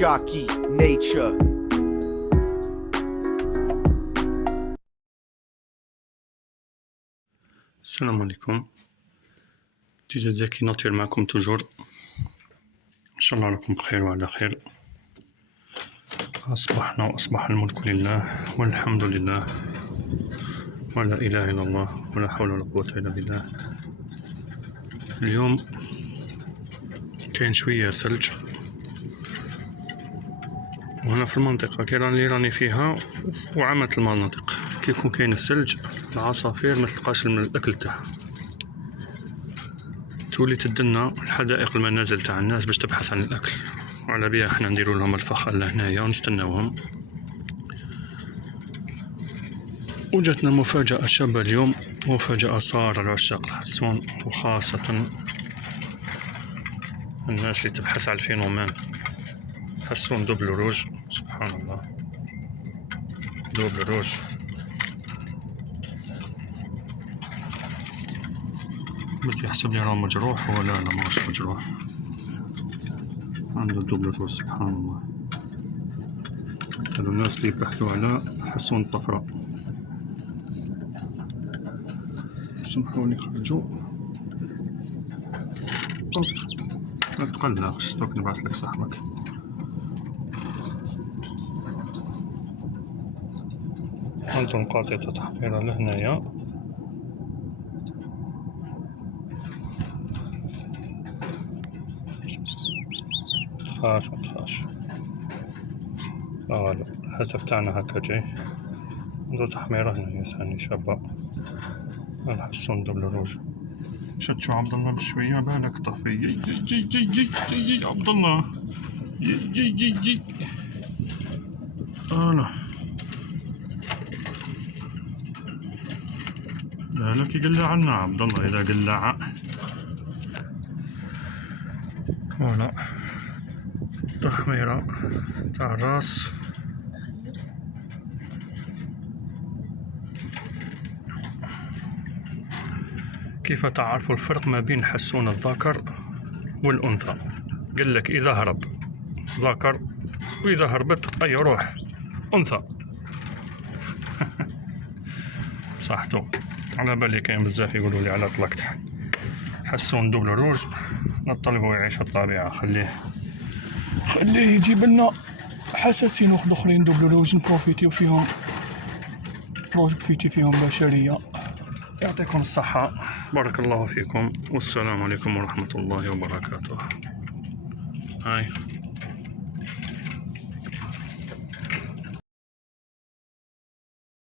jockey nature. السلام عليكم. تيجي زكي ناطير معكم توجور. إن شاء الله راكم بخير وعلى خير. أصبحنا وأصبح الملك لله والحمد لله ولا إله إلا الله ولا حول ولا قوة إلا بالله. اليوم كاين شوية ثلج وهنا في المنطقة اللي راني فيها وعامة المناطق كي يكون كاين الثلج العصافير متلقاش الأكل تاعها، تولي تدنا الحدائق المنازل تاع الناس باش تبحث عن الأكل، وعلى بيها حنا نديرو لهم الفخ لهنايا ونستناوهم. وجاتنا مفاجأة شابة اليوم، مفاجأة صار العشاق الحسون وخاصة الناس اللي تبحث على الفينومان حسون دوبل روج. سبحان الله، دوبل روج. بدي يحسب لي راه مجروح ولا لا ماهوش مجروح، عنده دوبل روج. سبحان الله، هذو الناس اللي يبحثوا على حسون الطفرة. سمحوني خرجوا. لا تقلق، شتوك نبعثلك صاحبك. أنتم قاطعة تحقيرة لهنايا. متخافش متخافش، لا والو، الهاتف تاعنا هكا جاي. ندو تحميرة هنايا ثاني شابة، الحسون دبل روج. شتشو عبد الله بشوية بالك طفي. جي جي جي جي جي جي جي عبد الله، جي جي جي جي. أنا بالك يقلع عنا عبد الله إذا قلع. ولا تحميرة تاع الراس. كيف تعرف الفرق ما بين حسون الذكر والأنثى؟ قال لك إذا هرب ذكر وإذا هربت أي روح أنثى. صحتو، على بالي كاين بزاف يقولوا لي على طلقت حسون دوبل روج. نطلبو يعيش الطبيعة، خليه يجيب لنا حساسين اخرين دوبل روج نبروفيتيو فيهم بشرية. يعطيكم الصحة، بارك الله فيكم، والسلام عليكم ورحمة الله وبركاته. هاي